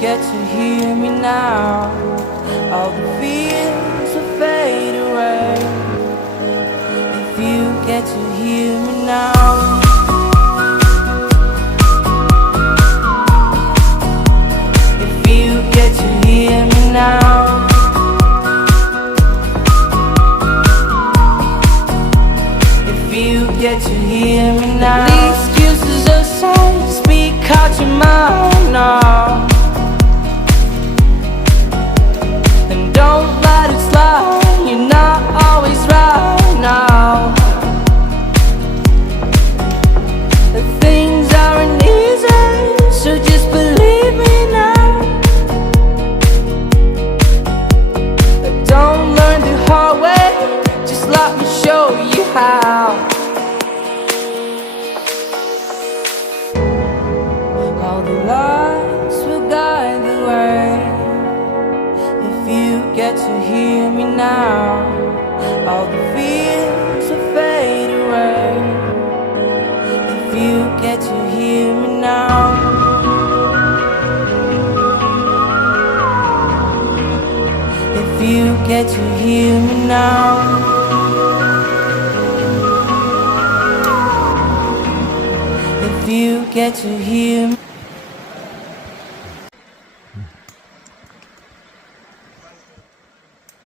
get to hear me now, all the fears will fade away. If you get to hear me now, if you get to hear me now, if you get to hear me now. The excuses aside, speak out your mind now, and don't let it slide. You're not always right now. Things aren't easy, so just believe me now. Don't learn the hard way, just let me show you how. All the lights will guide the way. If you get to hear me now, all the fears will fade away. If you get to hear me now, if you get to hear me now, if you get to hear me.